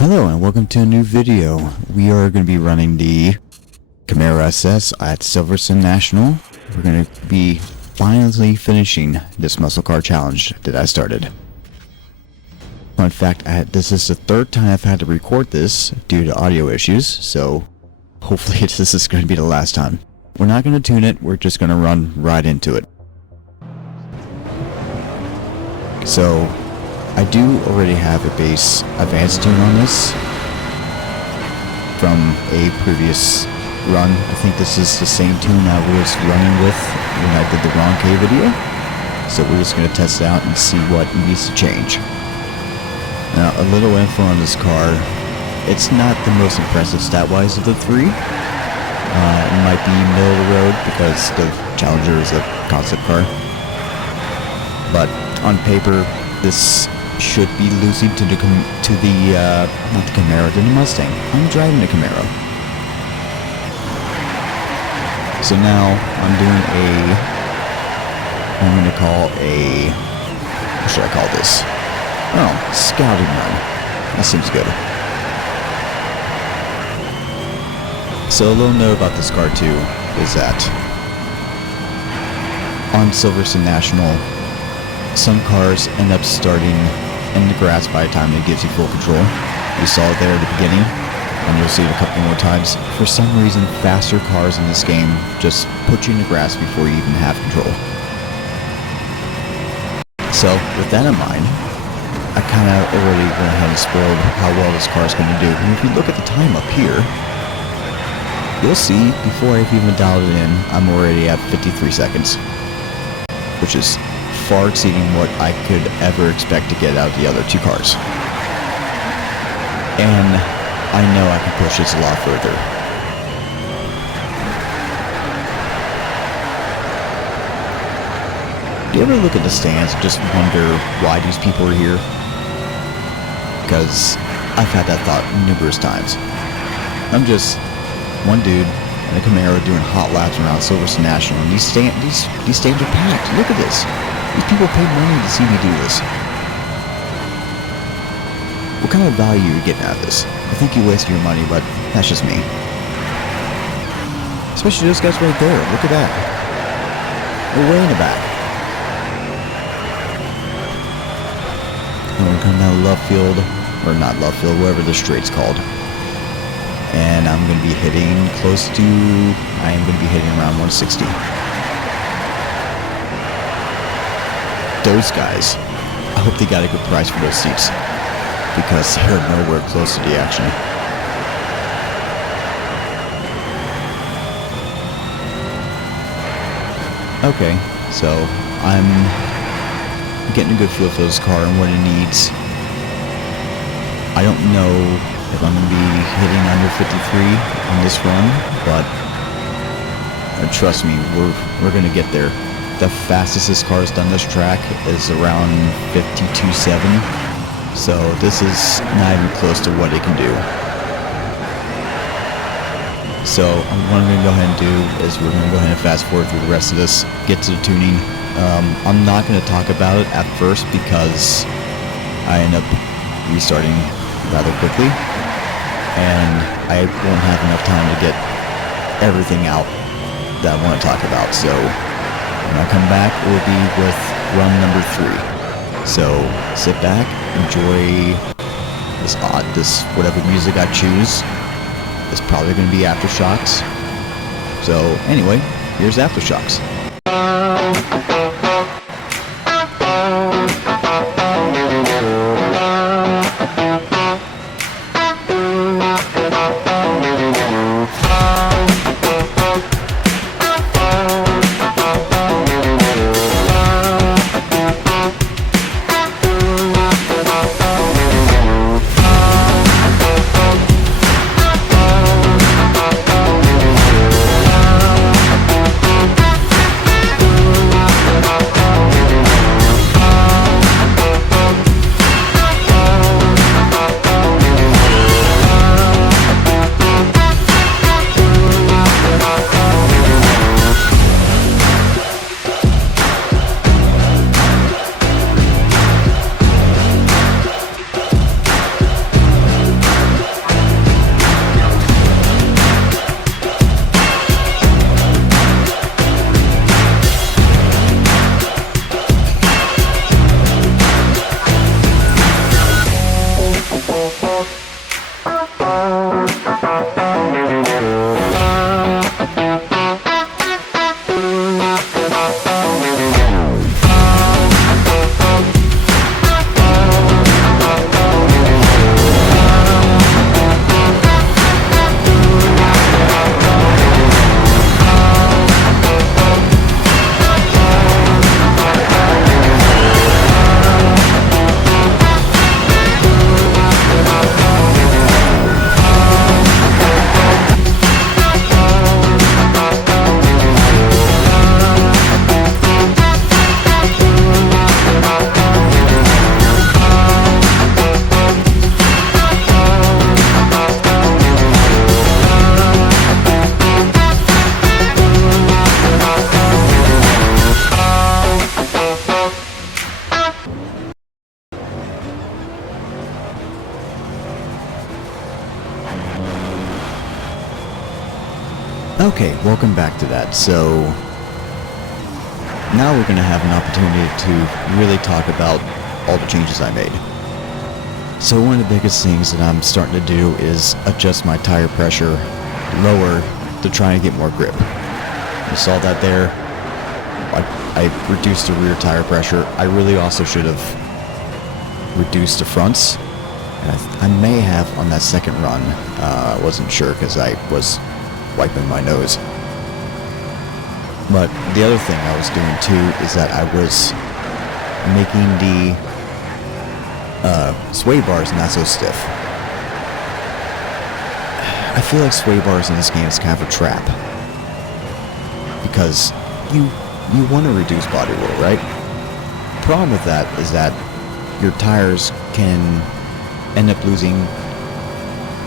Hello and welcome to a new video. We are going to be running the Camaro SS at Silverstone National. We're going to be finally finishing this muscle car challenge that I started. Fun fact, this is the third time I've had to record this due to audio issues, so hopefully this is going to be the last time. We're not going to tune it, we're just going to run right into it. So, I do already have a base advanced tune on this from a previous run. I think this is the same tune I was running with when I did the Ron K video. So we're just going to test it out and see what needs to change. Now, a little info on this car. It's not the most impressive stat-wise of the three. It might be middle of the road because the Challenger is a concept car. But on paper, this should be losing to the not the Camaro, to the Mustang. I'm driving the Camaro. So now I'm doing I'm going to call what should I call this? Oh, scouting run. That seems good. So a little note about this car too is that on Silverstone National, some cars end up starting in the grass by the time it gives you full control. You saw it there at the beginning, and you'll see it a couple more times. For some reason, faster cars in this game just put you in the grass before you even have control. So, with that in mind, I kind of already went ahead and spoiled how well this car is going to do. And if you look at the time up here, you'll see, before I've even dialed it in, I'm already at 53 seconds. Which is far exceeding what I could ever expect to get out of the other two cars. And I know I can push this a lot further. Do you ever look at the stands and just wonder why these people are here? Because I've had that thought numerous times. I'm just one dude in a Camaro doing hot laps around Silverstone National, and these stands are packed. Look at this. These people pay money to see me do this. What kind of value are you getting out of this? I think you wasted your money, but that's just me. Especially those guys right there. Look at that. They're way in the back. And we're coming out of left field, or not left field, whatever the straight's called. And I'm going to be hitting around 160. Those guys, I hope they got a good price for those seats, because they're nowhere close to the action. Okay, so I'm getting a good feel for this car and what it needs. I don't know if I'm going to be hitting under 53 on this run, but trust me, we're going to get there. The fastest this car has done this track is around 52.7, so this is not even close to what it can do. So what I'm going to go ahead and do is we're going to go ahead and fast forward through the rest of this, get to the tuning. I'm not going to talk about it at first because I end up restarting rather quickly, and I won't have enough time to get everything out that I want to talk about. So when I come back, it will be with run number 3. So sit back, enjoy this whatever music I choose. It's probably going to be Aftershocks. So anyway, here's Aftershocks. Okay, welcome back to that. So now we're going to have an opportunity to really talk about all the changes I made. So one of the biggest things that I'm starting to do is adjust my tire pressure lower to try and get more grip. You saw that there. I reduced the rear tire pressure. I really also should have reduced the fronts. And I may have on that second run. I wasn't sure because I was wiping my nose. But the other thing I was doing too is that I was making the sway bars not so stiff. I feel like sway bars in this game is kind of a trap because you want to reduce body roll, right? The problem with that is that your tires can end up losing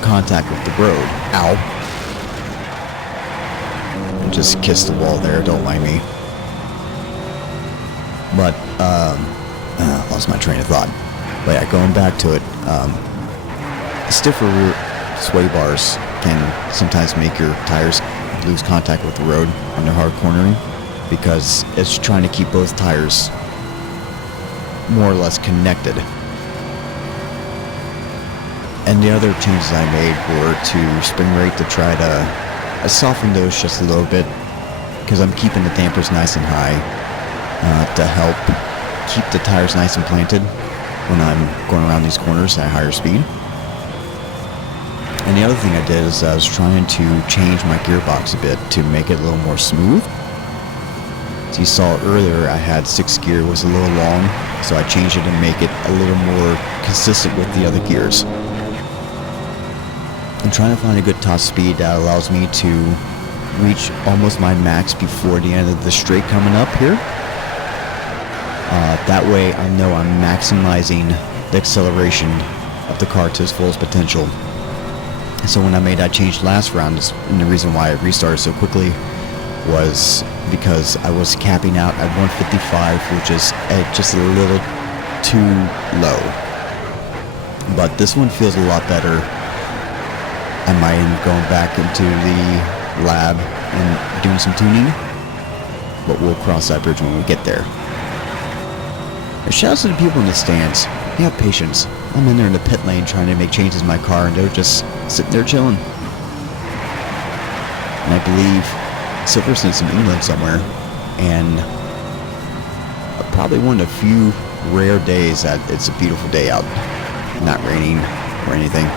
contact with the road. Ow. Just kissed the wall there, don't mind me. But, lost my train of thought. But yeah, going back to it, stiffer rear sway bars can sometimes make your tires lose contact with the road when they're hard cornering, because it's trying to keep both tires more or less connected. And the other changes I made were to spring rate to try to I softened those just a little bit because I'm keeping the dampers nice and high to help keep the tires nice and planted when I'm going around these corners at higher speed. And the other thing I did is I was trying to change my gearbox a bit to make it a little more smooth. As you saw earlier, I had 6th gear was a little long, so I changed it to make it a little more consistent with the other gears. I'm trying to find a good top speed that allows me to reach almost my max before the end of the straight coming up here. That way I know I'm maximizing the acceleration of the car to its fullest potential. And so when I made that change last round, and the reason why I restarted so quickly was because I was capping out at 155, which is just a little too low. But this one feels a lot better. I might end up going back into the lab and doing some tuning, but we'll cross that bridge when we get there. Shouts to the people in the stands. You have patience. I'm in there in the pit lane trying to make changes in my car, and they're just sitting there chilling. And I believe Silverstone's in England somewhere, and probably one of the few rare days that it's a beautiful day out, not raining or anything.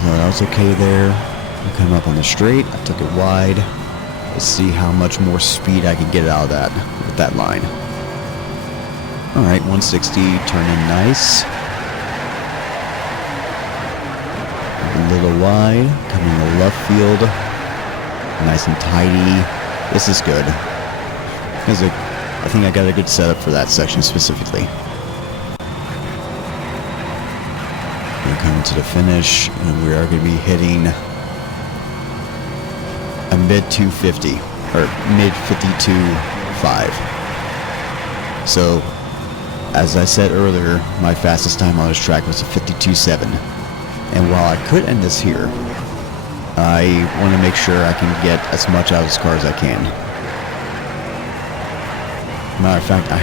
So that was okay there. I come up on the straight, I took it wide. Let's see how much more speed I can get out of that with that line. Alright, 160, turning nice. A little wide, coming to left field. Nice and tidy. This is good. I think I got a good setup for that section specifically. We're coming to the finish, and we are going to be hitting a mid 250 or mid 52.5. So, as I said earlier, my fastest time on this track was a 52.7. And while I could end this here, I want to make sure I can get as much out of this car as I can. Matter of fact, I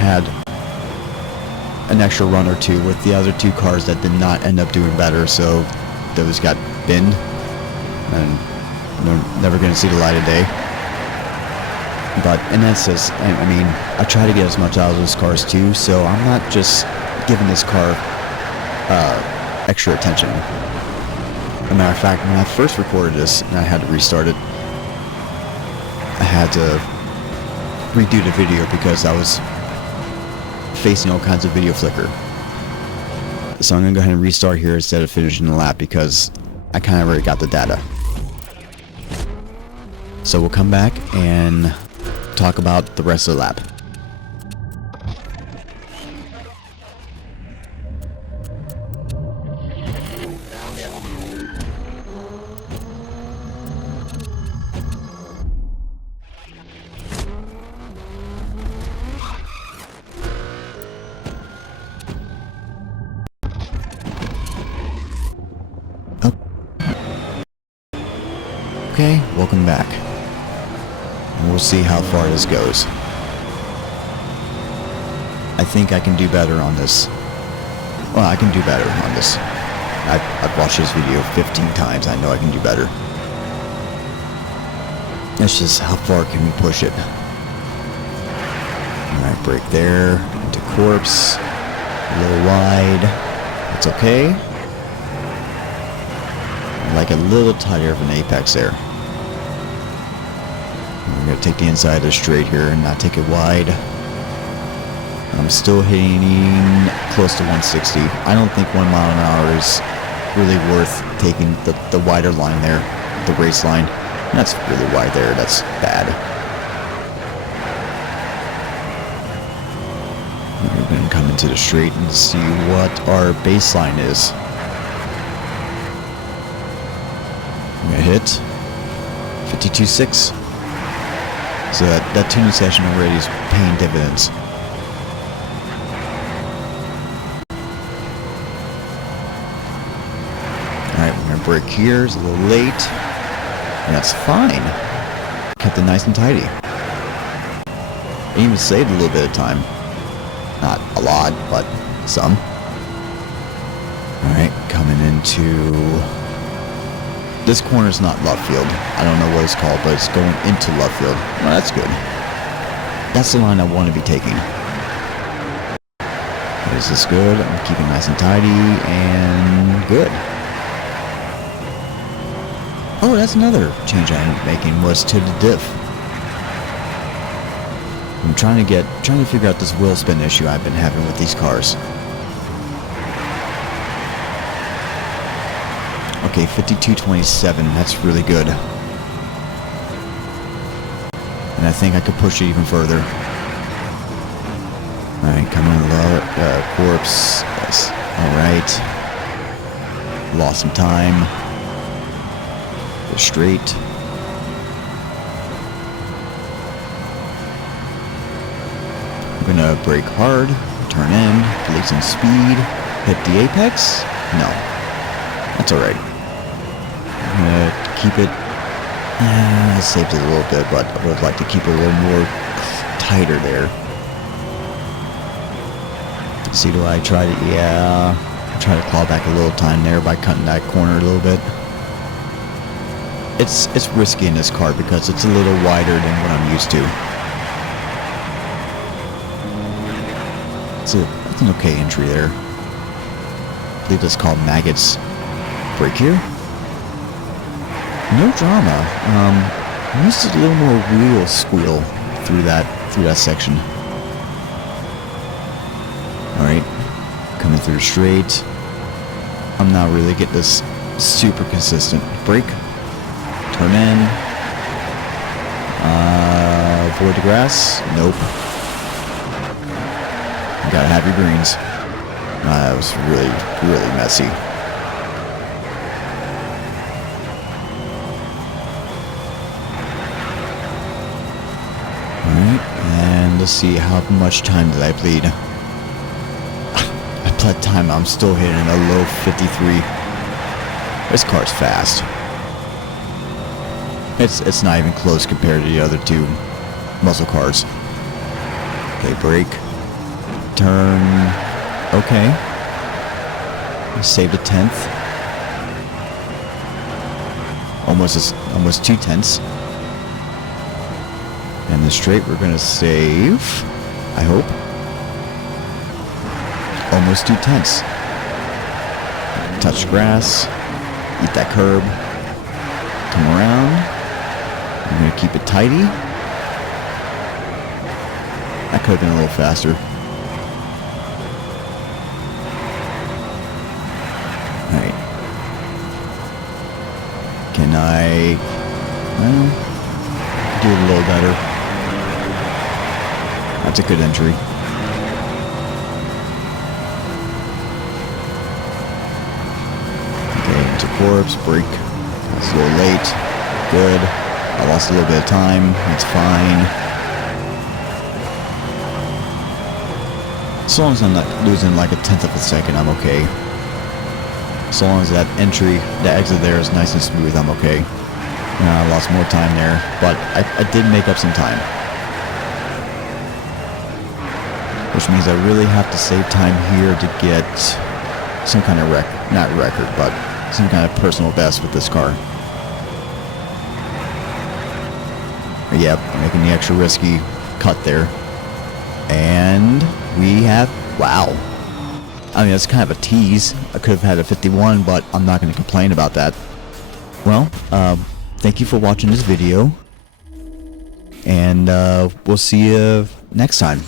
an extra run or two with the other two cars that did not end up doing better, so those got binned and they're never going to see the light of day. But in that sense, I mean, I try to get as much out of those cars too, so I'm not just giving this car extra attention. As a matter of fact, when I first recorded this and I had to restart it, I had to redo the video because I was facing all kinds of video flicker. So I'm going to go ahead and restart here instead of finishing the lap because I kind of already got the data. So we'll come back and talk about the rest of the lap. Okay, welcome back. And we'll see how far this goes. I think I can do better on this. Well, I can do better on this. I've watched this video 15 times. I know I can do better. It's just how far can we push it? Alright, brake there. Into corpse. A little wide. It's okay. Like a little tighter of an apex there. We're going to take the inside of the straight here and not take it wide. I'm still hitting close to 160. I don't think 1 mile an hour is really worth taking the wider line there, the race line. That's really wide there. That's bad. We're going to come into the straight and see what our baseline is. I'm going to hit 52.6. So that tuning session already is paying dividends. Alright, we're going to brake here. It's a little late. And that's fine. Kept it nice and tidy. I even saved a little bit of time. Not a lot, but some. Alright, coming into... This corner is not left field. I don't know what it's called, but it's going into left field. Well, that's good. That's the line I want to be taking. This is good. I'm keeping nice and tidy and good. Oh, that's another change I'm making was to the diff. I'm trying to figure out this wheel spin issue I've been having with these cars. Okay, 52.27, that's really good. And I think I could push it even further. Alright, coming in low, corpse, yes, alright. Lost some time. Go straight. I'm gonna brake hard, turn in, delete some speed, hit the apex? No, that's alright. I'm gonna keep it, I saved it a little bit, but I would like to keep it a little more tighter there. See, do I try to, yeah, try to claw back a little time there by cutting that corner a little bit. It's risky in this car because it's a little wider than what I'm used to. It's an okay entry there. I believe it's called maggots. Brake here. No drama. Just a little more wheel squeal through that section. All right, coming through straight. I'm not really getting this super consistent. Brake. Turn in. Avoid the grass. Nope. Gotta have your greens. That was really, really messy. Alright, and let's see how much time did I bleed. I bled time, I'm still hitting a low 53. This car's fast. It's not even close compared to the other two muscle cars. Okay, brake. Turn. Okay. We saved a 10th. Almost 2 tenths. And the straight we're gonna save, I hope. Almost 2 tenths. Touch grass. Eat that curb. Come around. I'm gonna keep it tidy. That could have been a little faster. Alright. Can I... well, do it a little better. That's a good entry. Okay, into corpse, brake. That's a little late. Good. I lost a little bit of time. It's fine. As long as I'm not losing like a 10th of a second, I'm okay. As long as that entry, the exit there is nice and smooth, I'm okay. I lost more time there, but I did make up some time. Which means I really have to save time here to get some kind of not record, but some kind of personal best with this car. But yep, making the extra risky cut there. And we have, wow. I mean, that's kind of a tease. I could have had a 51, but I'm not going to complain about that. Well, thank you for watching this video. And we'll see you next time.